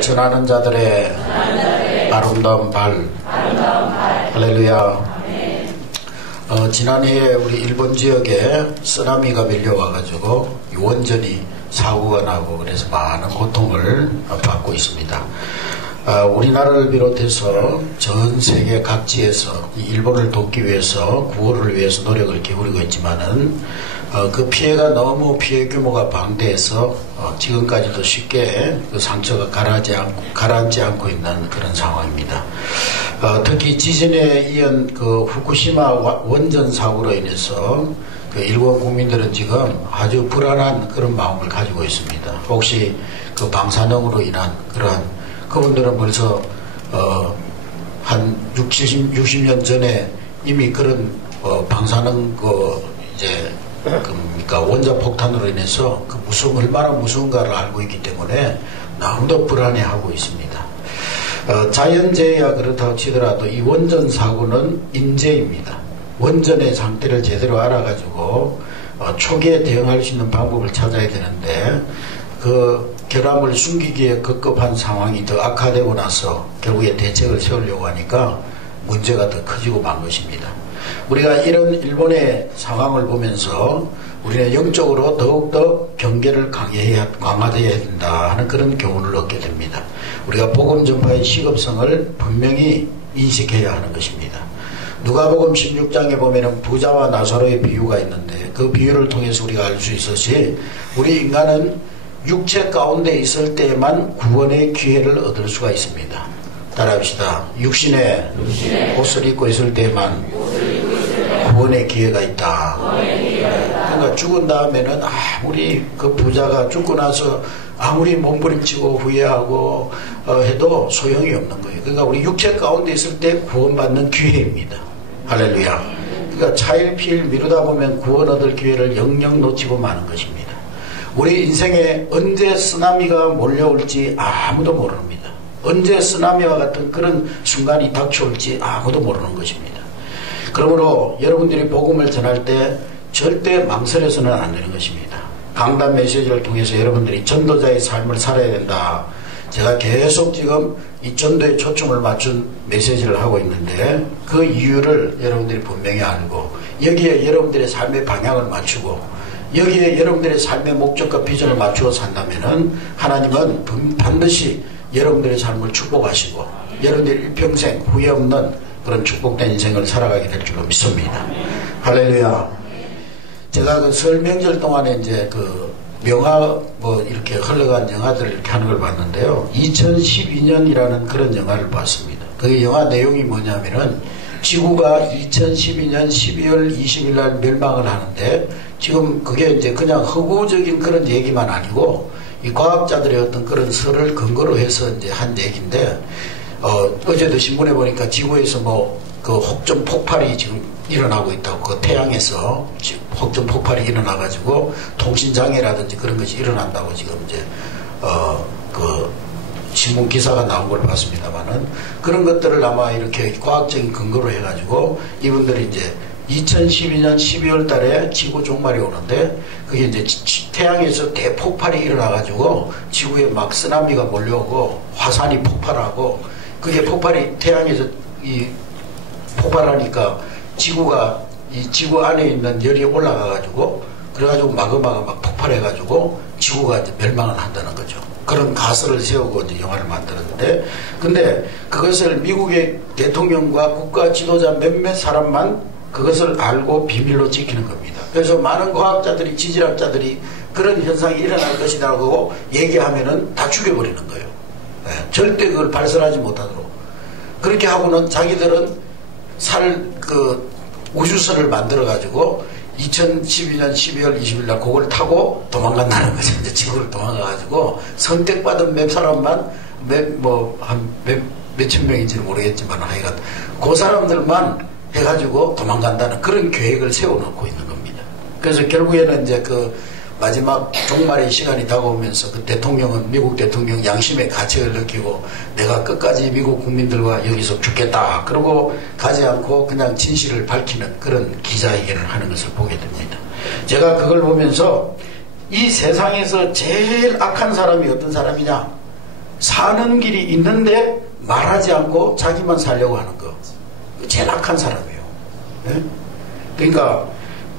전하는 자들의 아름다운 발. 할렐루야. 지난해에 우리 일본 지역에 쓰나미가 밀려와가지고 원전이 사고가 나고 그래서 많은 고통을 받고 있습니다. 우리나라를 비롯해서 전 세계 각지에서 일본을 돕기 위해서 구호를 위해서 노력을 기울이고 있지만은 그 피해가 너무 피해 규모가 방대해서 지금까지도 쉽게 그 상처가 가라앉지 않고 있는 그런 상황입니다. 특히 지진에 이은 그 후쿠시마 원전 사고로 인해서 그 일본 국민들은 지금 아주 불안한 그런 마음을 가지고 있습니다. 혹시 그 방사능으로 인한 그러한 그분들은 벌써 한 60년 전에 이미 그런 방사능 그러니까 원자폭탄으로 인해서 그 얼마나 무서운가를 알고 있기 때문에 너무도 불안해하고 있습니다. 자연재해야 그렇다고 치더라도 이 원전 사고는 인재입니다. 원전의 상태를 제대로 알아가지고 초기에 대응할 수 있는 방법을 찾아야 되는데 그 결함을 숨기기에 급급한 상황이 더 악화되고 나서 결국에 대책을 세우려고 하니까 문제가 더 커지고 만 것입니다. 우리가 이런 일본의 상황을 보면서 우리는 영적으로 더욱더 경계를 강화되어야 된다 하는 그런 교훈을 얻게 됩니다. 우리가 복음 전파의 시급성을 분명히 인식해야 하는 것입니다. 누가복음 16장에 보면은 부자와 나사로의 비유가 있는데 그 비유를 통해서 우리가 알 수 있듯이 우리 인간은 육체 가운데 있을 때만 구원의 기회를 얻을 수가 있습니다. 따라합시다. 육신의 옷을 입고 있을 때만 구원의 기회가 있다. 그러니까 죽은 다음에는 아무리 그 부자가 죽고 나서 아무리 몸부림치고 후회하고 해도 소용이 없는 거예요. 그러니까 우리 육체 가운데 있을 때 구원받는 기회입니다. 할렐루야. 그러니까 차일피일 미루다 보면 구원 얻을 기회를 영영 놓치고 마는 것입니다. 우리 인생에 언제 쓰나미가 몰려올지 아무도 모릅니다. 언제 쓰나미와 같은 그런 순간이 닥쳐올지 아무도 모르는 것입니다. 그러므로 여러분들이 복음을 전할 때 절대 망설여서는 안 되는 것입니다. 강단 메시지를 통해서 여러분들이 전도자의 삶을 살아야 된다. 제가 계속 지금 이 전도에 초점을 맞춘 메시지를 하고 있는데 그 이유를 여러분들이 분명히 알고 여기에 여러분들의 삶의 방향을 맞추고 여기에 여러분들의 삶의 목적과 비전을 맞추어 산다면은 하나님은 반드시 여러분들의 삶을 축복하시고 여러분들이 일평생 후회 없는 그런 축복된 인생을 살아가게 될 줄로 믿습니다. 할렐루야. 제가 그 설 명절 동안에 이제 그 명화 이렇게 흘러간 영화들 이렇게 하는 걸 봤는데요. 2012년이라는 그런 영화를 봤습니다. 그 영화 내용이 뭐냐면은 지구가 2012년 12월 20일 날 멸망을 하는데 지금 그게 이제 그냥 허구적인 그런 얘기만 아니고 이 과학자들의 어떤 그런 설을 근거로 해서 이제 한 얘기인데 어제도 신문에 보니까 지구에서 그 혹전 폭발이 지금 일어나고 있다고 그 태양에서 지금 혹전 폭발이 일어나가지고 통신장애라든지 그런 것이 일어난다고 지금 이제 그 신문 기사가 나온 걸 봤습니다만은 그런 것들을 아마 이렇게 과학적인 근거로 해가지고 이분들이 이제 2012년 12월 달에 지구 종말이 오는데 그게 이제 태양에서 대폭발이 일어나가지고 지구에 막 쓰나미가 몰려오고 화산이 폭발하고 그게 폭발이 태양에서 폭발하니까 지구가 이 지구 안에 있는 열이 올라가가지고 그래가지고 마그마가 막 폭발해가지고 지구가 이제 멸망을 한다는 거죠. 그런 가설을 세우고 이제 영화를 만들었는데 근데 그것을 미국의 대통령과 국가 지도자 몇몇 사람만 그것을 알고 비밀로 지키는 겁니다. 그래서 많은 과학자들이 지질학자들이 그런 현상이 일어날 것이라고 얘기하면은 다 죽여버리는 거예요. 네, 절대 그걸 발설하지 못하도록 그렇게 하고는 자기들은 우주선을 만들어 가지고 2012년 12월 20일 날 그걸 타고 도망간다는 거죠. 이제 지구를 도망가가지고 선택받은 몇 사람만 몇천 명인지는 모르겠지만 하여간 그 사람들만 해가지고 도망간다는 그런 계획을 세워놓고 있는 겁니다. 그래서 결국에는 이제 그 마지막 종말의 시간이 다가오면서 그 대통령은 미국 대통령 양심의 가책을 느끼고 내가 끝까지 미국 국민들과 여기서 죽겠다 그러고 가지 않고 그냥 진실을 밝히는 그런 기자회견을 하는 것을 보게 됩니다. 제가 그걸 보면서 이 세상에서 제일 악한 사람이 어떤 사람이냐 사는 길이 있는데 말하지 않고 자기만 살려고 하는 거. 제일 악한 사람이에요. 네? 그러니까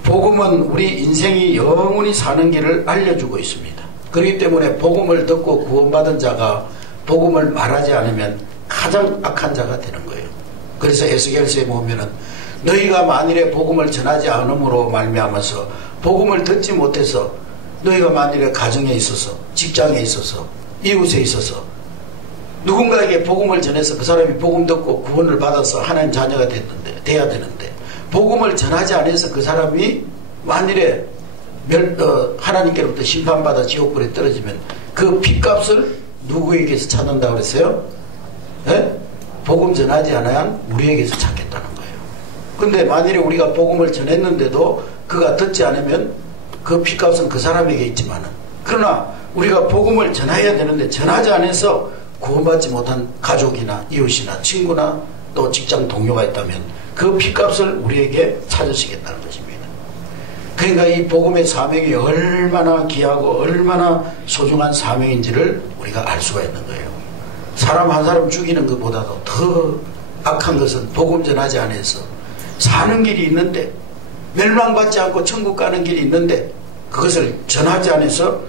복음은 우리 인생이 영원히 사는 길을 알려주고 있습니다. 그렇기 때문에 복음을 듣고 구원받은 자가 복음을 말하지 않으면 가장 악한 자가 되는 거예요. 그래서 에스겔서에 보면은 너희가 만일에 복음을 전하지 않음으로 말미암아서 복음을 듣지 못해서 너희가 만일에 가정에 있어서 직장에 있어서 이웃에 있어서 누군가에게 복음을 전해서 그 사람이 복음 듣고 구원을 받아서 하나님 자녀가 돼야 되는데 복음을 전하지 않아서 그 사람이 만일에 하나님께로부터 심판받아 지옥불에 떨어지면 그 핏값을 누구에게서 찾는다고 그랬어요? 네? 복음 전하지 않아야 우리에게서 찾겠다는 거예요. 근데 만일에 우리가 복음을 전했는데도 그가 듣지 않으면 그 핏값은 그 사람에게 있지만은, 그러나 우리가 복음을 전해야 되는데 전하지 않아서 구원받지 못한 가족이나 이웃이나 친구나 또 직장 동료가 있다면 그 핏값을 우리에게 찾으시겠다는 것입니다. 그러니까 이 복음의 사명이 얼마나 귀하고 얼마나 소중한 사명인지를 우리가 알 수가 있는 거예요. 사람 한 사람 죽이는 것보다도 더 악한 것은 복음 전하지 않아서 사는 길이 있는데, 멸망받지 않고 천국 가는 길이 있는데 그것을 전하지 않아서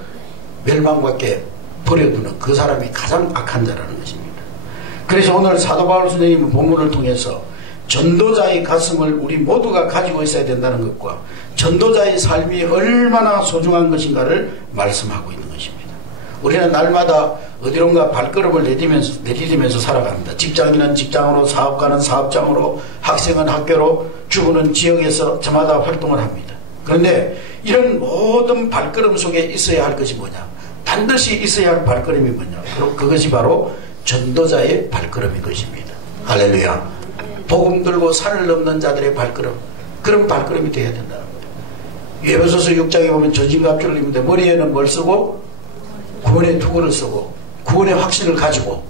멸망밖에 버려두는 그 사람이 가장 악한 자라는 것입니다. 그래서 오늘 사도 바울 선생님은 본문을 통해서 전도자의 가슴을 우리 모두가 가지고 있어야 된다는 것과 전도자의 삶이 얼마나 소중한 것인가를 말씀하고 있는 것입니다. 우리는 날마다 어디론가 발걸음을 내디디면서 살아갑니다. 직장인은 직장으로, 사업가는 사업장으로, 학생은 학교로, 주부는 지역에서 저마다 활동을 합니다. 그런데 이런 모든 발걸음 속에 있어야 할 것이 뭐냐? 반드시 있어야 할 발걸음이 뭐냐? 그것이 바로 전도자의 발걸음인 것입니다. 할렐루야. 복음 들고 산을 넘는 자들의 발걸음, 그런 발걸음이 되어야 된다는 거예요. 에베소서 6장에 보면 전신갑주를 입는데 머리에는 뭘 쓰고? 구원의 투구를 쓰고 구원의 확신을 가지고,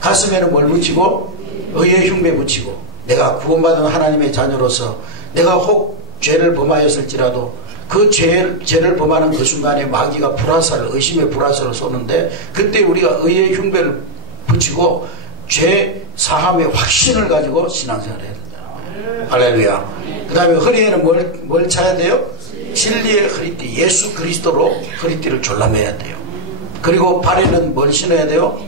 가슴에는 뭘 붙이고? 의의 흉배 붙이고, 내가 구원받은 하나님의 자녀로서 내가 혹 죄를 범하였을지라도 그 죄를 범하는 그 순간에 마귀가 불화살을, 의심의 불화살을 쏘는데 그때 우리가 의의 흉배를 붙이고 죄 사함의 확신을 가지고 신앙생활을 해야 된다. 할렐루야. 그 다음에 허리에는 뭘 차야 돼요? 진리의 허리띠, 예수 그리스도로 허리띠를 졸라매야 돼요. 그리고 발에는 뭘 신어야 돼요?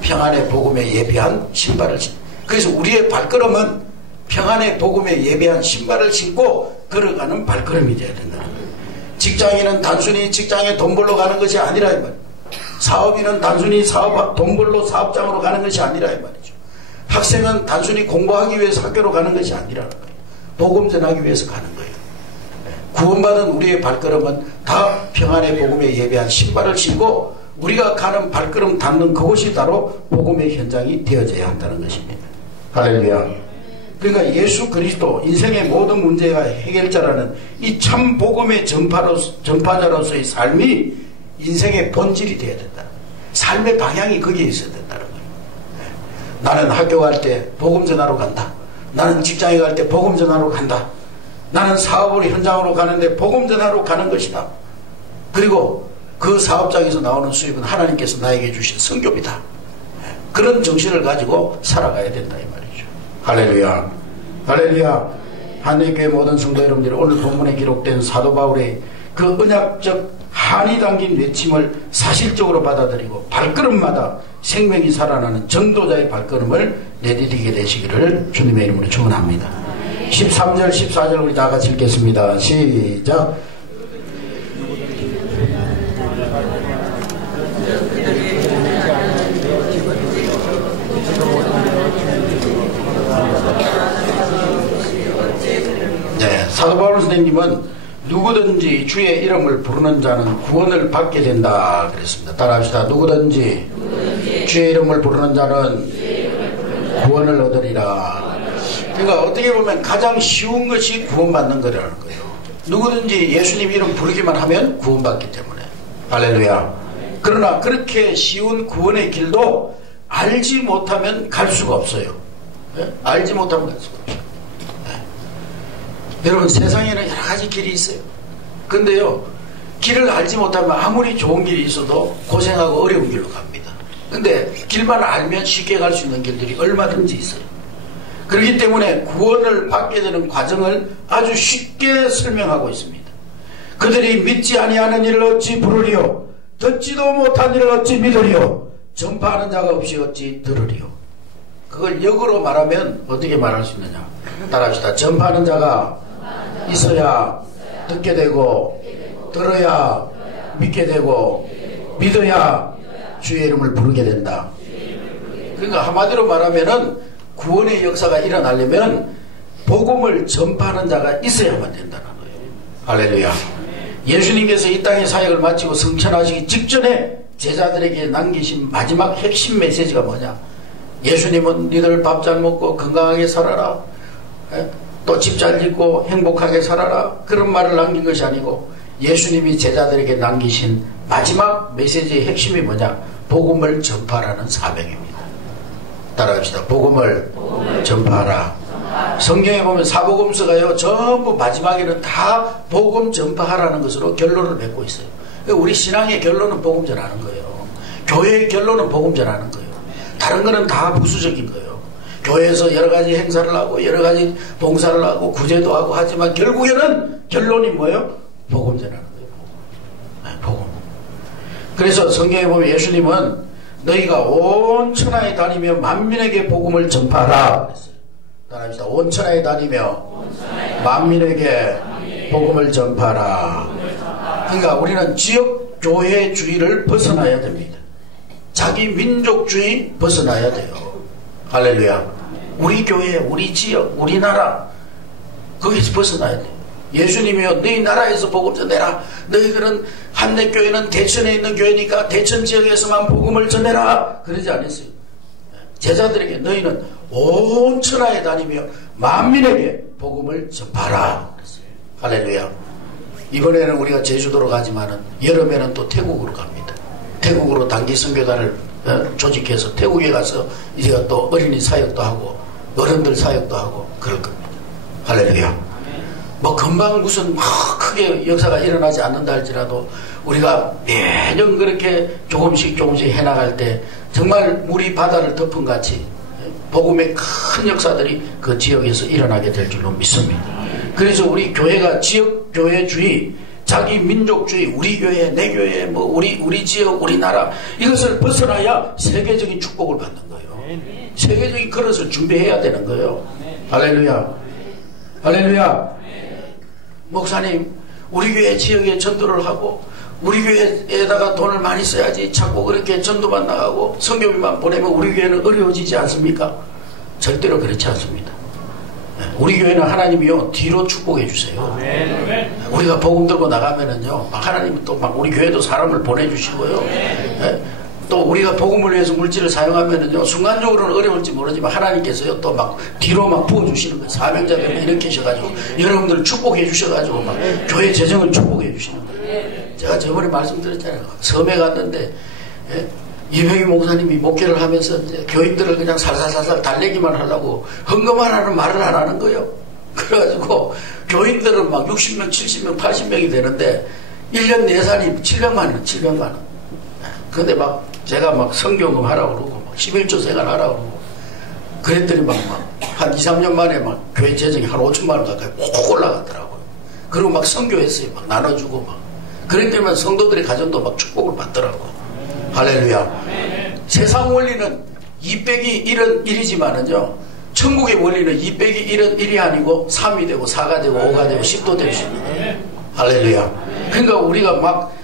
평안의 복음에 예비한 신발을 신어야 돼요. 그래서 우리의 발걸음은 평안의 복음에 예비한 신발을 신고 걸어가는 발걸음이 되어야 된다는 거예요. 직장인은 단순히 직장에 돈 벌러 가는 것이 아니라 이 말이에요. 사업인은 단순히 돈 벌러 사업장으로 가는 것이 아니라 이 말이죠. 학생은 단순히 공부하기 위해서 학교로 가는 것이 아니라는 거예요. 복음 전하기 위해서 가는 거예요. 구원받은 우리의 발걸음은 다 평안의 복음에 예비한 신발을 신고 우리가 가는 발걸음 닿는 그곳이 바로 복음의 현장이 되어져야 한다는 것입니다. 할렐루야. 그러니까 예수 그리스도, 인생의 모든 문제가 해결자라는 이 참 복음의 전파자로서의 삶이 인생의 본질이 되어야 된다. 삶의 방향이 거기에 있어야 된다는 거예요. 나는 학교 갈 때 복음 전하러 간다. 나는 직장에 갈 때 복음 전하러 간다. 나는 사업을 현장으로 가는데 복음 전하러 가는 것이다. 그리고 그 사업장에서 나오는 수입은 하나님께서 나에게 주신 성교비다. 그런 정신을 가지고 살아가야 된다 이 말이죠. 할렐루야. 할렐루야. 하나님교회 모든 성도 여러분들이 오늘 본문에 기록된 사도 바울의 그 언약적 한이 담긴 외침을 사실적으로 받아들이고 발걸음마다 생명이 살아나는 전도자의 발걸음을 내디디게 되시기를 주님의 이름으로 축원합니다. 13절 14절 우리 다 같이 읽겠습니다. 시작. 네, 사도 바울 선생님은 누구든지 주의 이름을 부르는 자는 구원을 받게 된다 그랬습니다. 따라합시다. 누구든지 주의 이름을 부르는 자는 구원을 얻으리라. 그러니까 어떻게 보면 가장 쉬운 것이 구원받는 거라는 거예요. 누구든지 예수님 이름 부르기만 하면 구원받기 때문에. 할렐루야. 그러나 그렇게 쉬운 구원의 길도 알지 못하면 갈 수가 없어요. 네? 알지 못하면 갈 수가 없어요. 여러분, 세상에는 여러 가지 길이 있어요. 근데요, 길을 알지 못하면 아무리 좋은 길이 있어도 고생하고 어려운 길로 갑니다. 근데 길만 알면 쉽게 갈 수 있는 길들이 얼마든지 있어요. 그렇기 때문에 구원을 받게 되는 과정을 아주 쉽게 설명하고 있습니다. 그들이 믿지 아니하는 일을 어찌 부르리요? 듣지도 못한 일을 어찌 믿으리요? 전파하는 자가 없이 어찌 들으리요? 그걸 역으로 말하면 어떻게 말할 수 있느냐? 따라합시다. 전파하는 자가 있어야 듣게 되고, 들어야 믿게 되고, 믿어야 주의 이름을 부르게 된다. 그러니까 한마디로 말하면은 구원의 역사가 일어나려면 복음을 전파하는 자가 있어야만 된다는 거예요. 할렐루야. 예수님께서 이 땅의 사역을 마치고 승천하시기 직전에 제자들에게 남기신 마지막 핵심 메시지가 뭐냐? 예수님은 니들 밥 잘 먹고 건강하게 살아라, 또 집 잘 짓고 행복하게 살아라, 그런 말을 남긴 것이 아니고 예수님이 제자들에게 남기신 마지막 메시지의 핵심이 뭐냐? 복음을 전파하라는 사명입니다. 따라합시다. 복음을 전파하라. 성경에 보면 사복음서가요 전부 마지막에는 다 복음 전파하라는 것으로 결론을 맺고 있어요. 우리 신앙의 결론은 복음 전하는 거예요. 교회의 결론은 복음 전하는 거예요. 다른 거는 다 부수적인 거예요. 교회에서 여러 가지 행사를 하고 여러 가지 봉사를 하고 구제도 하고 하지만 결국에는 결론이 뭐예요? 복음 전하는 거예요. 복음. 그래서 성경에 보면 예수님은 너희가 온 천하에 다니며 만민에게 복음을 전파하라 그랬어요. 따라합시다. 온 천하에 다니며 만민에게 복음을 전파하라. 그러니까 우리는 지역 교회주의를 벗어나야 됩니다. 자기 민족주의 벗어나야 돼요. 할렐루야. 우리 교회, 우리 지역, 우리 나라 거기서 벗어나야 돼요. 예수님이요 너희 나라에서 복음 전해라. 너희들은 한내교회는 대천에 있는 교회니까 대천 지역에서만 복음을 전해라 그러지 않았어요. 제자들에게 너희는 온 천하에 다니며 만민에게 복음을 전파하라 그랬어요. 할렐루야. 이번에는 우리가 제주도로 가지만은 여름에는 또 태국으로 갑니다. 태국으로 단기 선교단을 조직해서 태국에 가서 이제 또 어린이 사역도 하고 어른들 사역도 하고 그럴 겁니다. 할렐루야. 뭐 금방 무슨 크게 역사가 일어나지 않는다 할지라도 우리가 매년 그렇게 조금씩 해나갈 때 정말 물이 바다를 덮은 같이 복음의 큰 역사들이 그 지역에서 일어나게 될 줄로 믿습니다. 그래서 우리 교회가 지역교회주의, 자기 민족주의, 우리 교회, 내 교회, 뭐 우리 지역, 우리나라 이것을 벗어나야 세계적인 축복을 받는 거예요. 세계적인 그릇을 준비해야 되는 거예요. 할렐루야. 할렐루야. 목사님, 우리 교회 지역에 전도를 하고 우리 교회에다가 돈을 많이 써야지 자꾸 그렇게 전도만 나가고 선교비만 보내면 우리 교회는 어려워지지 않습니까? 절대로 그렇지 않습니다. 우리 교회는 하나님이요 뒤로 축복해 주세요. 우리가 복음 들고 나가면은요 하나님은 또 막 우리 교회도 사람을 보내주시고요. 또 우리가 복음을 위해서 물질을 사용하면은요 순간적으로는 어려울지 모르지만 하나님께서요 또 막 뒤로 막 부어주시는 거예요. 사명자들을 일으키셔가지고 여러분들을 축복해 주셔가지고 막 교회 재정을 축복해 주시는 거예요. 제가 저번에 말씀드렸잖아요. 섬에 갔는데 이병희 목사님이 목회를 하면서 이제 교인들을 그냥 살살살살 달래기만 하려고 헌금하라는 말을 안 하는 거예요. 그래가지고 교인들은 막 60명, 70명, 80명이 되는데 1년 예산이 700만 원, 700만 원. 근데 막 제가 막 성경금 하라고 그러고 막 11조 생활 하라고 그러고 그랬더니 막 한 2, 3년 만에 막 교회 재정이 한 5천만 원 가까이 꼭 올라가더라고요. 그리고 막 선교했어요. 막 나눠주고 막. 그랬더니 성도들의 가정도 막 축복을 받더라고요. 할렐루야. 세상 원리는 2 빼기 1은 1이지만은요 천국의 원리는 2 빼기 1은 1이 아니고 3이 되고 4가 되고 5가 되고 10도 될 수 있는 거예요. 할렐루야. 그러니까 우리가 막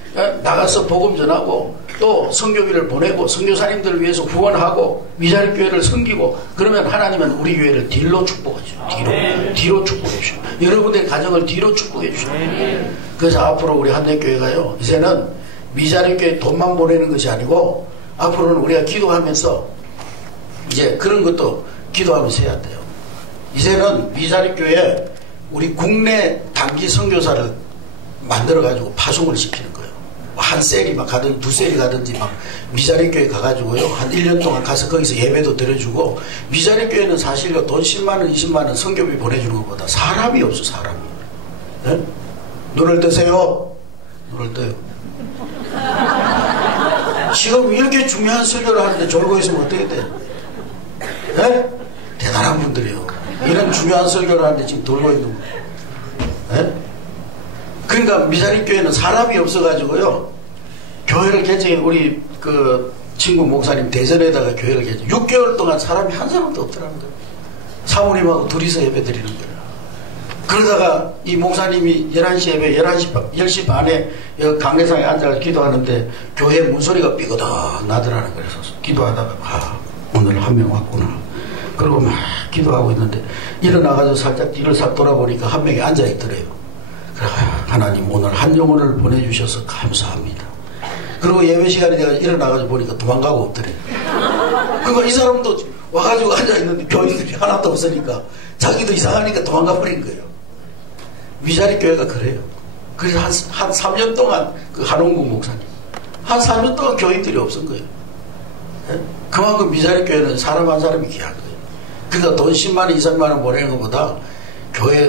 나가서 복음 전하고 또 선교비를 보내고 선교사님들을 위해서 후원하고 미자리 교회를 섬기고 그러면 하나님은 우리 교회를 뒤로 축복해 주셔요. 뒤로 축복해 주셔요. 여러분들의 가정을 뒤로 축복해 주셔요. 그래서 앞으로 우리 한대교회가요 이제는 미자리 교회 돈만 보내는 것이 아니고 앞으로는 우리가 기도하면서 이제 그런 것도 기도하면서 해야 돼요. 이제는 미자리 교회에 우리 국내 단기 선교사를 만들어 가지고 파송을 시키는 거예요. 한 셀이 막 가든지 두 셀이 가든지 막 미자리 교회 가가지고요 한 1년 동안 가서 거기서 예배도 드려주고 미자리 교회는 사실 돈 10만원 20만원 선교비 보내주는 것보다 사람이 없어. 사람이. 네? 눈을 뜨세요. 눈을 떠요. 지금 이렇게 중요한 설교를 하는데 졸고 있으면 어떻게 돼? 네? 대단한 분들이요. 이런 중요한 설교를 하는데 지금 돌고 있는 분. 네? 그러니까 미자립교회는 사람이 없어가지고요. 교회를 개정해 우리 그 친구 목사님 대전에다가 교회를 개정. 6개월 동안 사람이 한 사람도 없더라는 거예요. 사모님하고 둘이서 예배 드리는 거예요. 그러다가 이 목사님이 11시 예배 10시 반에 강대상에 앉아서 기도하는데 교회 문소리가 삐거덕 나더라는 거예요. 그래서 기도하다가 오늘 한 명 왔구나. 그리고 막 기도하고 있는데 일어나가지고 살짝 뒤를 싹 돌아보니까 한 명이 앉아있더래요. 그래, 하나님 오늘 한 영혼을 보내주셔서 감사합니다. 그리고 예배 시간에 내가 일어나가지고 보니까 도망가고 없더래요. 그러니까 이 사람도 와가지고 앉아있는데 교인들이 하나도 없으니까 자기도 이상하니까 도망가 버린 거예요. 미자립교회가 그래요. 그래서 한 3년 동안 그 한홍국 목사님 한 3년 동안 교인들이 없은 거예요. 예? 그만큼 미자립교회는 사람 한 사람이 귀한 거예요. 그러니까 돈 10만원 20만원 보내는 것보다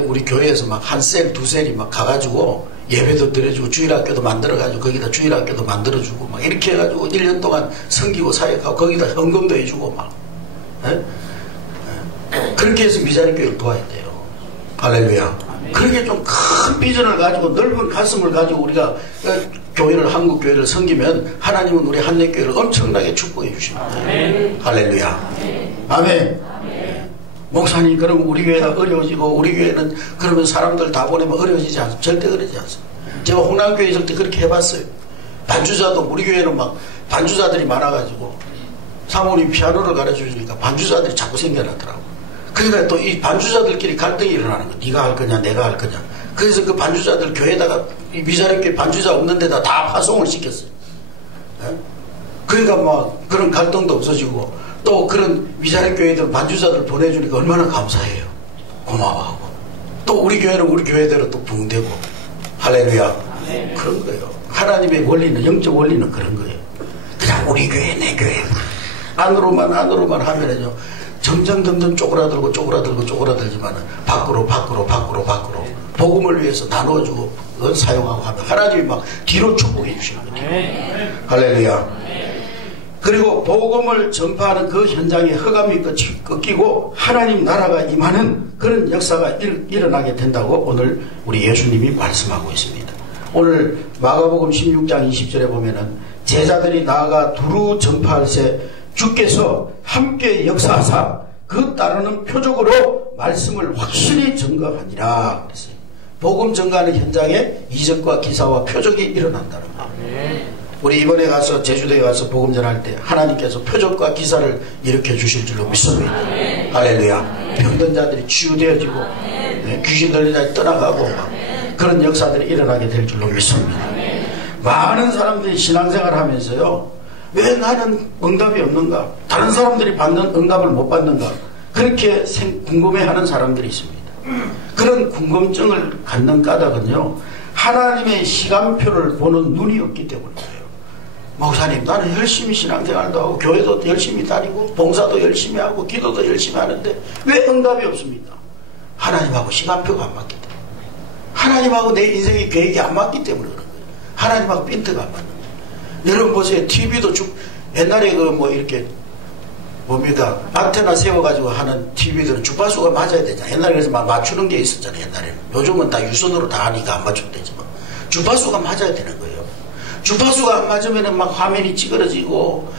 우리 교회에서 막 한 셀 두 셀이 막 가가지고 예배도 드려주고 주일학교도 만들어가지고 거기다 주일학교도 만들어주고 막 이렇게 해가지고 1년 동안 섬기고 사역하고 거기다 헌금도 해주고 막 예? 그렇게 해서 미자립교회를 도와야 돼요. 할렐루야. 그렇게 좀 큰 비전을 가지고 넓은 가슴을 가지고 우리가 교회를 한국교회를 섬기면 하나님은 우리 한내교회를 엄청나게 축복해 주십니다. 할렐루야. 아멘. 목사님 그러면 우리 교회가 어려워지고 우리 교회는 그러면 사람들 다 보내면 어려워지지 않습니다. 절대 그러지 않습니다. 제가 홍남교회 있을 때 그렇게 해봤어요. 반주자도 우리 교회는 막 반주자들이 많아가지고 사모님 피아노를 가르쳐주니까 반주자들이 자꾸 생겨나더라고. 그러니까 또 이 반주자들끼리 갈등이 일어나는 거야. 네가 할 거냐 내가 할 거냐. 그래서 그 반주자들 교회에다가 미자립교회 반주자 없는 데다 다 파송을 시켰어요. 예? 그러니까 막 그런 갈등도 없어지고 또 그런 미자립교회들 반주자들 보내주니까 얼마나 감사해요. 고마워하고 또 우리 교회는 우리 교회대로 또 부흥되고 할렐루야. 그런 거예요. 하나님의 원리는 영적 원리는 그런 거예요. 그냥 우리 교회 내 교회 안으로만 하면은요 점점 쪼그라들지만은 밖으로 복음을 위해서 나눠주고 사용하고 하면 하나님이 막 뒤로 축복해 주시는 거예요. 할렐루야. 그리고 복음을 전파하는 그 현장에 흑암이 꺾이고 하나님 나라가 임하는 그런 역사가 일어나게 된다고 오늘 우리 예수님이 말씀하고 있습니다. 오늘 마가복음 16장 20절에 보면은 제자들이 나아가 두루 전파할새 주께서 함께 역사하사 그 따르는 표적으로 말씀을 확실히 증거하니라 그랬어요. 복음 증거하는 현장에 이적과 기사와 표적이 일어난다는 거예요. 우리 이번에 가서 제주도에 가서 복음 전할 때 하나님께서 표적과 기사를 일으켜 주실 줄로 믿습니다. 할렐루야. 병든 자들이 치유되어지고 귀신 들린 자들이 떠나가고 그런 역사들이 일어나게 될 줄로 믿습니다. 많은 사람들이 신앙생활 하면서요 왜 나는 응답이 없는가? 다른 사람들이 받는 응답을 못 받는가? 그렇게 궁금해하는 사람들이 있습니다. 그런 궁금증을 갖는 까닭은요 하나님의 시간표를 보는 눈이 없기 때문이에요. 목사님 나는 열심히 신앙생활도 하고 교회도 열심히 다니고 봉사도 열심히 하고 기도도 열심히 하는데 왜 응답이 없습니까? 하나님하고 시간표가 안 맞기 때문에 하나님하고 내 인생의 계획이 안 맞기 때문에 그런 거예요. 하나님하고 핀트가 안 맞는 거예요. 여러분 보세요. TV도 옛날에 그 뭐 이렇게 뭡니까 안테나 세워가지고 하는 TV들은 주파수가 맞아야 되잖아. 옛날에 그래서 막 맞추는 게 있었잖아. 옛날에는. 요즘은 다 유선으로 다 하니까 안 맞추면 되지만 주파수가 맞아야 되는 거예요. 주파수가 안 맞으면 막 화면이 찌그러지고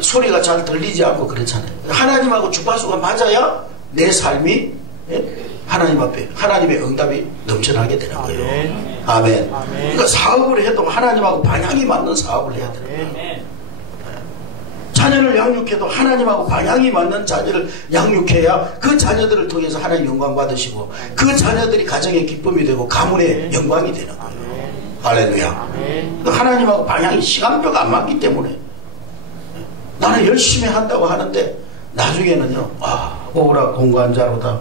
소리가 잘 들리지 않고 그렇잖아요. 하나님하고 주파수가 맞아야 내 삶이 하나님 앞에 하나님의 응답이 넘쳐나게 되는 거예요. 아멘. 그러니까 사업을 해도 하나님하고 방향이 맞는 사업을 해야 되는 거예요. 자녀를 양육해도 하나님하고 방향이 맞는 자녀를 양육해야 그 자녀들을 통해서 하나님 영광 받으시고 그 자녀들이 가정의 기쁨이 되고 가문의 영광이 되는 거예요. 할렐루야. 하나님하고 방향이 시간표가 안 맞기 때문에 나는 열심히 한다고 하는데 나중에는요 오라 공고한 자로다.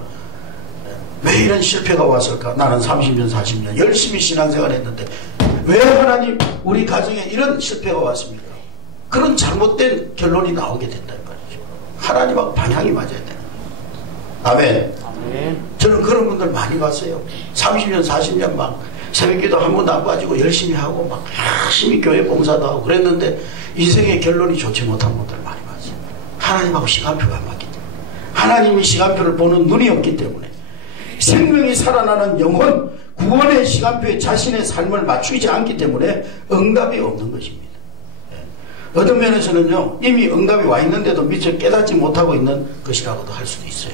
왜 이런 실패가 왔을까? 나는 30년 40년 열심히 신앙생활 했는데 왜 하나님 우리 가정에 이런 실패가 왔습니까? 그런 잘못된 결론이 나오게 된다는 말이죠. 하나님하고 방향이 맞아야 되는 거예요. 아멘. 저는 그런 분들 많이 봤어요. 30년 40년 막 새벽기도 한 번도 안 빠지고 열심히 하고 막 열심히 교회 봉사도 하고 그랬는데 인생의 결론이 좋지 못한 분들 많이 봤어요. 하나님하고 시간표가 안 맞기 때문에, 하나님이 시간표를 보는 눈이 없기 때문에, 생명이 살아나는 영혼, 구원의 시간표에 자신의 삶을 맞추지 않기 때문에 응답이 없는 것입니다. 어떤 면에서는요, 이미 응답이 와 있는데도 미처 깨닫지 못하고 있는 것이라고도 할 수도 있어요.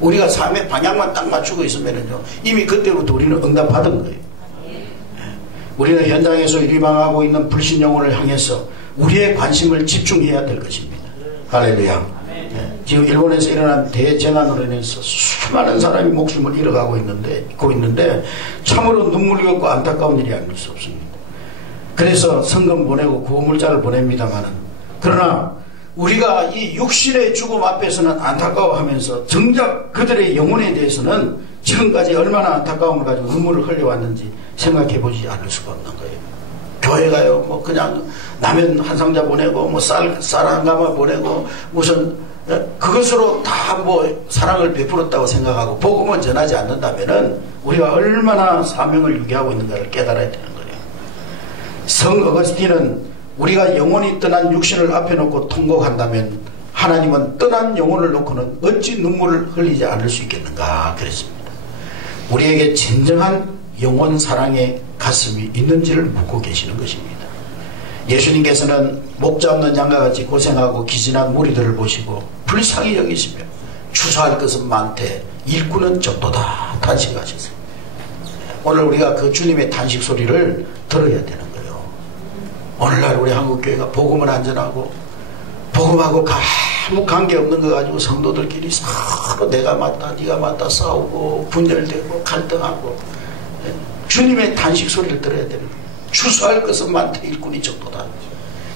우리가 삶의 방향만 딱 맞추고 있으면요, 이미 그때부터 우리는 응답 받은 거예요. 우리는 현장에서 일방하고 있는 불신 영혼을 향해서 우리의 관심을 집중해야 될 것입니다. 할렐루야. 지금 일본에서 일어난 대재난으로 인해서 수많은 사람이 목숨을 잃어가고 있는데 참으로 눈물이 없고 안타까운 일이 아닐 수 없습니다. 그래서 성금 보내고 구호물자를 보냅니다마는, 그러나 우리가 이 육신의 죽음 앞에서는 안타까워하면서 정작 그들의 영혼에 대해서는 지금까지 얼마나 안타까움을 가지고 눈물을 흘려왔는지 생각해보지 않을 수가 없는 거예요. 교회가요, 뭐 그냥 라면 한 상자 보내고 뭐 쌀 한 가마 보내고 무슨 그것으로 다 뭐 사랑을 베풀었다고 생각하고 복음은 전하지 않는다면은 우리가 얼마나 사명을 유기하고 있는가를 깨달아야 되는 거예요. 성 어거스틴은 우리가 영혼이 떠난 육신을 앞에 놓고 통곡한다면 하나님은 떠난 영혼을 놓고는 어찌 눈물을 흘리지 않을 수 있겠는가 그랬습니다. 우리에게 진정한 영혼 사랑의 가슴이 있는지를 묻고 계시는 것입니다. 예수님께서는 목자 없는 양과 같이 고생하고 기진한 무리들을 보시고 불쌍히 여기시며 추수할 것은 많되 일꾼은 적도다 탄식하셨어요. 오늘 우리가 그 주님의 탄식 소리를 들어야 되는 거예요. 오늘날 우리 한국교회가 복음은 안전하고 복음하고 아무 관계없는 거 가지고 성도들끼리 서로 내가 맞다 네가 맞다 싸우고 분열되고 갈등하고, 주님의 탄식 소리를 들어야 되는 거예요. 추수할 것은 많되 일꾼이 적도다.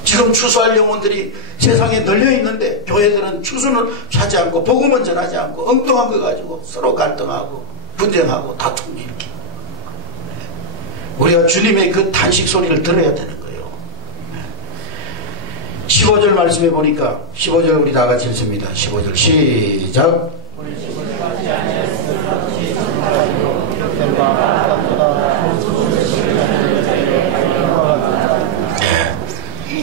지금 추수할 영혼들이 세상에 널려있는데 교회들은 추수는 하지 않고 복음은 전하지 않고 엉뚱한 거 가지고 서로 갈등하고 분쟁하고 다툼을 일으키고, 우리가 주님의 그 탄식 소리를 들어야 되는 거예요. 15절 말씀해 보니까 15절 우리 다 같이 읽습니다. 15절 시작.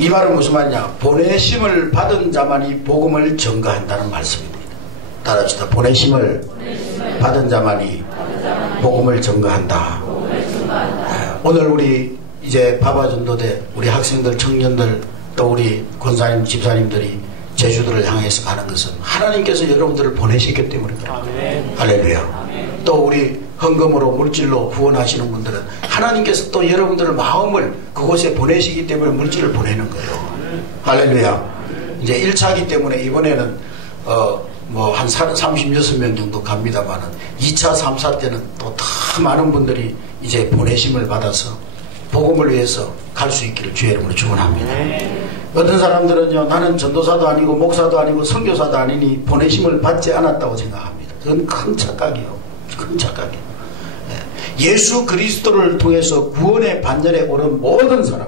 이 말은 무슨 말이냐? 보내심을 받은 자만이 복음을 전가한다는 말씀입니다. 따라합시다. 보내심을 받은 자만이 복음을 전가한다. 오늘 우리 이제 바바전도대 우리 학생들, 청년들, 또 우리 권사님, 집사님들이 제주도를 향해서 가는 것은 하나님께서 여러분들을 보내시기 때문입니다. 할렐루야. 또 우리 헌금으로 물질로 후원하시는 분들은 하나님께서 또 여러분들의 마음을 그곳에 보내시기 때문에 물질을 보내는 거예요. 할렐루야. 이제 1차기 때문에 이번에는 뭐 한 36명 정도 갑니다만은 2차, 3차 때는 또 더 많은 분들이 이제 보내심을 받아서 복음을 위해서 갈 수 있기를 주의 이름으로 축원합니다. 어떤 사람들은요, 나는 전도사도 아니고 목사도 아니고 선교사도 아니니 보내심을 받지 않았다고 생각합니다. 그건 큰 착각이에요. 큰 착각이에요. 예수 그리스도를 통해서 구원의 반열에 오른 모든 사람,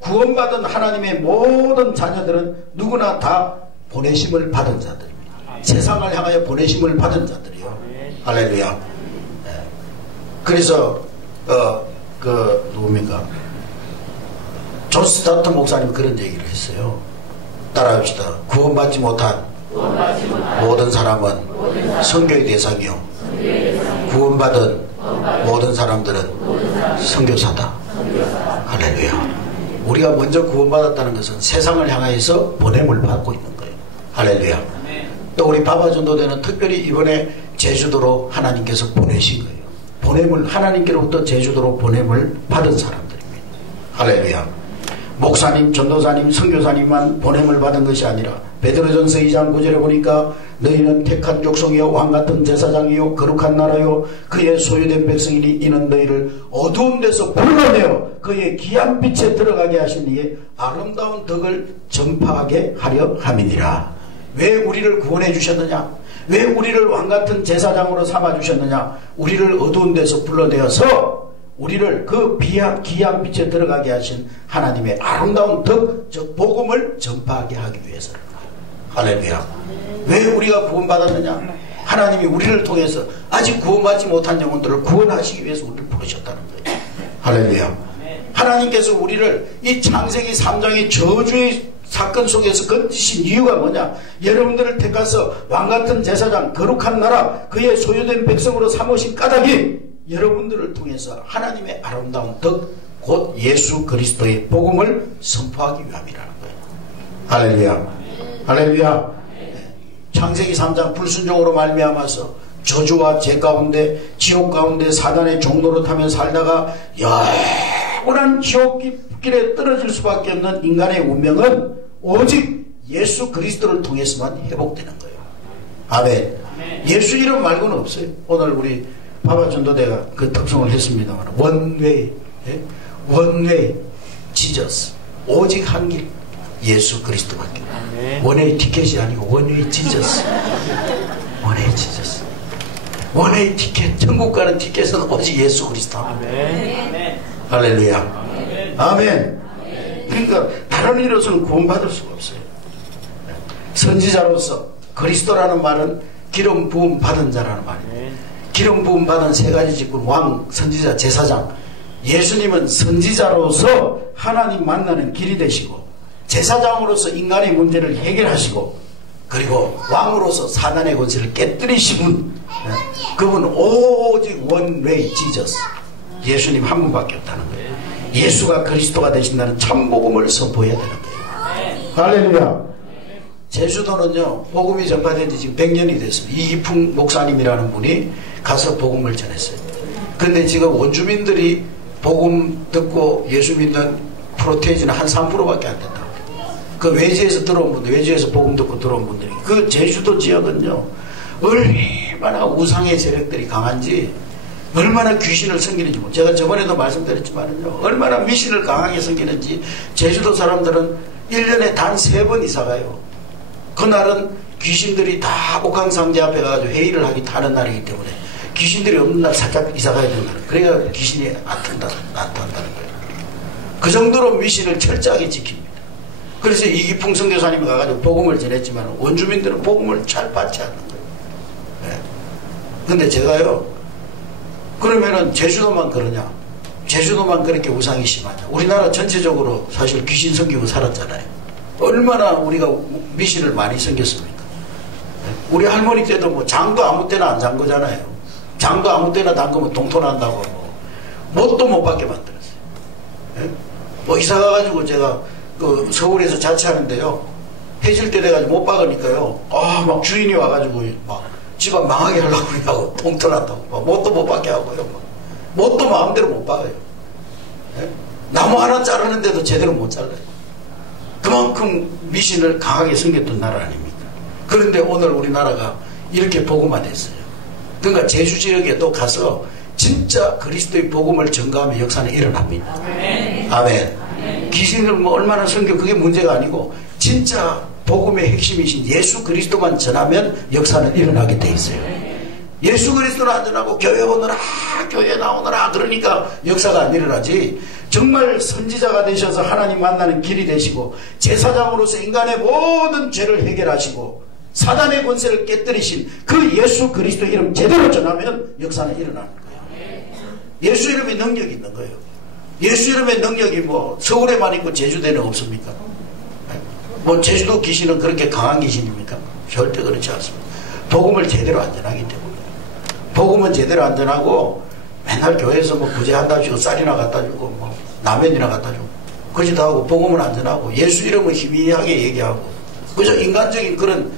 구원받은 하나님의 모든 자녀들은 누구나 다 보내심을 받은 자들입니다. 세상을 향하여 보내심을 받은 자들이요. 할렐루야. 그래서 누굽니까? 존 스타트 목사님 그런 얘기를 했어요. 따라합시다. 구원받지 못한 모든 사람은 선교의 대상이요, 구원받은 모든 사람들은 선교사다. 할렐루야. 우리가 먼저 구원받았다는 것은 세상을 향해서 보냄을 받고 있는 거예요. 할렐루야. 또 우리 바바전도대는 특별히 이번에 제주도로 하나님께서 보내신 거예요. 보냄을, 하나님께로부터 제주도로 보냄을 받은 사람들입니다. 할렐루야. 목사님, 전도사님, 선교사님만 보냄을 받은 것이 아니라 베드로전서 2장 9절에 보니까 너희는 택한 족속이요 왕같은 제사장이요 거룩한 나라요 그의 소유된 백성이니 이는 너희를 어두운 데서 불러내어 그의 귀한 빛에 들어가게 하신 이의 아름다운 덕을 전파하게 하려 함이니라. 왜 우리를 구원해 주셨느냐? 왜 우리를 왕같은 제사장으로 삼아 주셨느냐? 우리를 어두운 데서 불러내어서 우리를 그 귀한 빛에 들어가게 하신 하나님의 아름다운 덕, 즉 복음을 전파하게 하기 위해서입니다. 할렐루야. 왜 우리가 구원받았느냐? 하나님이 우리를 통해서 아직 구원받지 못한 영혼들을 구원하시기 위해서 우리를 부르셨다는 거예요. 할렐루야. 하나님께서 우리를 이 창세기 3장의 저주의 사건 속에서 건지신 이유가 뭐냐? 여러분들을 택하서 왕같은 제사장, 거룩한 나라, 그의 소유된 백성으로 삼으신 까닭이 여러분들을 통해서 하나님의 아름다운 덕, 곧 예수 그리스도의 복음을 선포하기 위함이라는 거예요. 할렐루야. 할렐루야. 창세기 3장 불순종으로 말미암아서 저주와 죄 가운데, 지옥 가운데 사단의 종로로 타며 살다가 영원한 지옥길에 떨어질 수밖에 없는 인간의 운명은 오직 예수 그리스도를 통해서만 회복되는 거예요. 아멘. 예수 이름 말고는 없어요. 오늘 우리 바바 전도대가 그 특성을 했습니다만 원웨이, 원웨이 지저스, 오직 한 길 예수 그리스도밖에. 원웨이 티켓이 아니고 원웨이 지저스. 원웨이 지저스. 원웨이 티켓, 천국 가는 티켓은 오직 예수 그리스도. 아멘. 할렐루야. 아멘. 아멘. 그러니까 다른 이로서는 구원받을 수가 없어요. 선지자로서 그리스도라는 말은 기름 부음 받은 자라는 말이에요. 기름 부음 받은 세 가지 직분, 왕, 선지자, 제사장. 예수님은 선지자로서 하나님 만나는 길이 되시고, 제사장으로서 인간의 문제를 해결하시고, 그리고 왕으로서 사단의 권세를 깨뜨리신 분, 그분 오직 원웨이 지저스, 예수님 한 분밖에 없다는 거예요. 예수가 그리스도가 되신다는 참복음을 선포해야 되는 거예요. 할렐루야. 제주도는요, 복음이 전파된 지 지금 100년이 됐습니다. 이기풍 목사님이라는 분이 가서 복음을 전했어요. 근데 지금 원주민들이 복음 듣고 예수 믿는 프로테이지는 한 3%밖에 안 된다고. 그 외지에서 들어온 분들, 외지에서 복음 듣고 들어온 분들이, 그 제주도 지역은요, 얼마나 우상의 세력들이 강한지, 얼마나 귀신을 섬기는지, 제가 저번에도 말씀드렸지만요, 얼마나 미신을 강하게 섬기는지, 제주도 사람들은 1년에 단 3번 이사가요. 그날은 귀신들이 다 옥황상제 앞에 가가지고 회의를 하기 타는 날이기 때문에 귀신들이 없는 날 살짝 이사가야 되는 날. 그래야 귀신이 나타난다는 거예요. 그 정도로 미신을 철저하게 지킵니다. 그래서 이기풍 선교사님이 가가지고 복음을 전했지만 원주민들은 복음을 잘 받지 않는 거예요. 네. 근데 제가요, 그러면은 제주도만 그러냐? 제주도만 그렇게 우상이 심하냐? 우리나라 전체적으로 사실 귀신 섬기고 살았잖아요. 얼마나 우리가 미신을 많이 섬겼습니까? 우리 할머니 때도 뭐 장도 아무 때나 안 잠그잖아요. 장도 아무 때나 담그면 동토난다고 뭣도 못 받게 만들었어요. 예? 뭐 이사 가가지고 제가 그 서울에서 자취하는데요, 해질 때 돼가지고 못 박으니까요, 막 주인이 와가지고 막 집안 망하게 하려고 그러냐고, 동토난다고 막 뭣도 못 받게 하고요, 뭣도 마음대로 못 박아요. 예? 나무 하나 자르는데도 제대로 못 잘라요. 그만큼 미신을 강하게 섬겼던 나라 아닙니까? 그런데 오늘 우리나라가 이렇게 복음화됐어요. 그러니까 제주 지역에 또 가서 진짜 그리스도의 복음을 전가하면 역사는 일어납니다. 아멘. 아멘. 귀신을 뭐 얼마나 섬겨, 그게 문제가 아니고 진짜 복음의 핵심이신 예수 그리스도만 전하면 역사는 일어나게 돼 있어요. 예수 그리스도를 안 전하고 교회 오느라, 교회 나오느라 그러니까 역사가 안 일어나지. 정말 선지자가 되셔서 하나님 만나는 길이 되시고, 제사장으로서 인간의 모든 죄를 해결하시고 사단의 권세를 깨뜨리신 그 예수 그리스도 이름 제대로 전하면 역사는 일어나는 거예요. 예수 이름에 능력이 있는 거예요. 예수 이름의 능력이 뭐 서울에만 있고 제주도에는 없습니까? 뭐 제주도 귀신은 그렇게 강한 귀신입니까? 절대 그렇지 않습니다. 복음을 제대로 안 전하기 때문에. 복음은 제대로 안 전하고 맨날 교회에서 뭐 구제한다 주고 쌀이나 갖다 주고 뭐 라면이나 갖다 주고 그지도 하고, 복음은 안 전하고 예수 이름을 희미하게 얘기하고 그저 인간적인 그런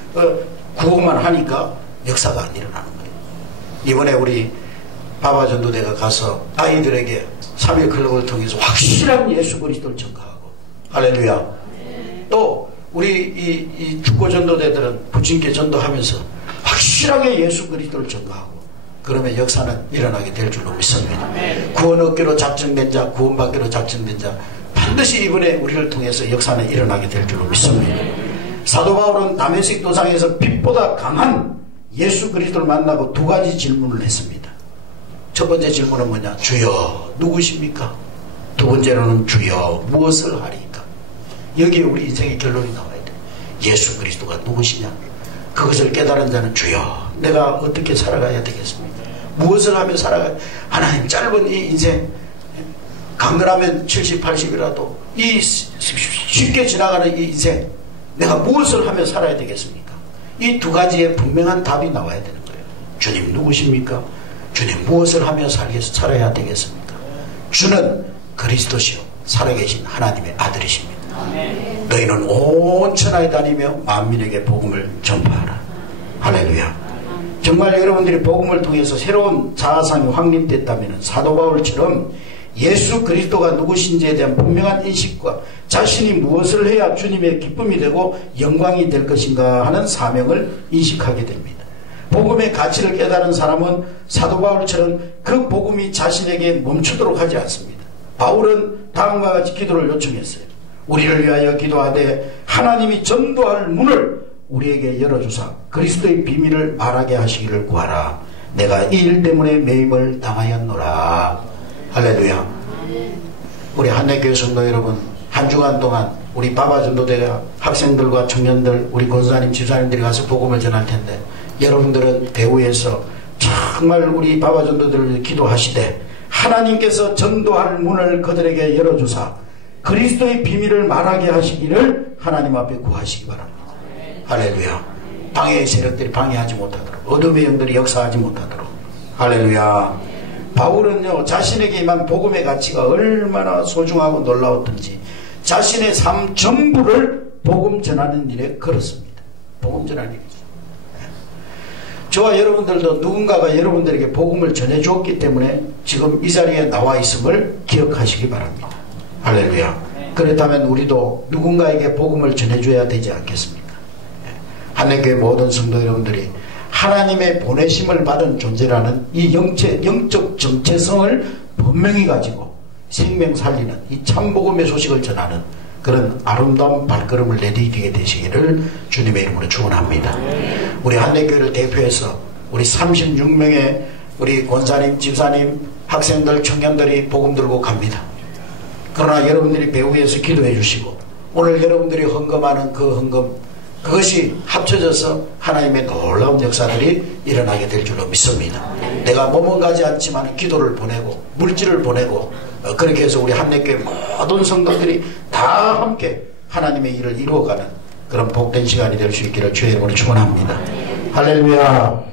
구호만 하니까 역사가 안 일어나는 거예요. 이번에 우리 바바전도대가 가서 아이들에게 3일 클럽을 통해서 확실한 예수 그리스도를 전가하고, 할렐루야. 또 우리 이 축구전도대들은 부침개 전도하면서 확실하게 예수 그리스도를 전가하고, 그러면 역사는 일어나게 될 줄로 믿습니다. 구원 얻기로 작정된 자, 구원받기로 작정된 자, 반드시 이번에 우리를 통해서 역사는 일어나게 될 줄로 믿습니다. 사도 바울은 다메섹 도상에서 빛보다 강한 예수 그리스도를 만나고 2가지 질문을 했습니다. 첫 번째 질문은 뭐냐? 주여 누구십니까? 두 번째로는 주여 무엇을 하리까? 여기에 우리 인생의 결론이 나와야 돼. 예수 그리스도가 누구시냐? 그것을 깨달은 자는 주여 내가 어떻게 살아가야 되겠습니까? 무엇을 하며 살아가야, 하나님 짧은 이 인생 강건하면 70, 80이라도 이 쉽게 지나가는 이 인생 내가 무엇을 하며 살아야 되겠습니까? 이 두 가지의 분명한 답이 나와야 되는 거예요. 주님 누구십니까? 주님 무엇을 하며 살아야 되겠습니까? 주는 그리스도시요 살아계신 하나님의 아들이십니다. 너희는 온 천하에 다니며 만민에게 복음을 전파하라. 할렐루야. 정말 여러분들이 복음을 통해서 새로운 자아상이 확립됐다면 사도 바울처럼 예수 그리스도가 누구신지에 대한 분명한 인식과 자신이 무엇을 해야 주님의 기쁨이 되고 영광이 될 것인가 하는 사명을 인식하게 됩니다. 복음의 가치를 깨달은 사람은 사도 바울처럼 그 복음이 자신에게 멈추도록 하지 않습니다. 바울은 다음과 같이 기도를 요청했어요. 우리를 위하여 기도하되 하나님이 전도할 문을 우리에게 열어주사 그리스도의 비밀을 말하게 하시기를 구하라. 내가 이 일 때문에 매임을 당하였노라. 할렐루야. 우리 한내교회 성도 여러분, 한 주간 동안 우리 바바전도대 학생들과 청년들, 우리 권사님, 집사님들이 가서 복음을 전할 텐데 여러분들은 배후에서 정말 우리 바바전도들을 기도하시되 하나님께서 전도할 문을 그들에게 열어주사 그리스도의 비밀을 말하게 하시기를 하나님 앞에 구하시기 바랍니다. 할렐루야. 방해의 세력들이 방해하지 못하도록, 어둠의 영들이 역사하지 못하도록. 할렐루야. 바울은요, 자신에게 임한 복음의 가치가 얼마나 소중하고 놀라웠던지 자신의 삶 전부를 복음 전하는 일에 걸었습니다. 복음 전하는 일이죠. 저와 여러분들도 누군가가 여러분들에게 복음을 전해주었기 때문에 지금 이 자리에 나와 있음을 기억하시기 바랍니다. 할렐루야. 그렇다면 우리도 누군가에게 복음을 전해줘야 되지 않겠습니까? 한내교회 모든 성도 여러분들이 하나님의 보내심을 받은 존재라는 이 영적 정체성을 분명히 가지고 생명 살리는 이 참복음의 소식을 전하는 그런 아름다운 발걸음을 내디디게 되시기를 주님의 이름으로 축원합니다. 우리 한내교회를 대표해서 우리 36명의 우리 권사님, 집사님, 학생들, 청년들이 복음 들고 갑니다. 그러나 여러분들이 배후에서 기도해 주시고 오늘 여러분들이 헌금하는 그 헌금, 그것이 합쳐져서 하나님의 놀라운 역사들이 일어나게 될 줄로 믿습니다. 내가 몸은 가지 않지만 기도를 보내고 물질을 보내고 그렇게 해서 우리 한내교회 모든 성도들이 다 함께 하나님의 일을 이루어가는 그런 복된 시간이 될 수 있기를 주의 이름으로 축원합니다. 할렐루야.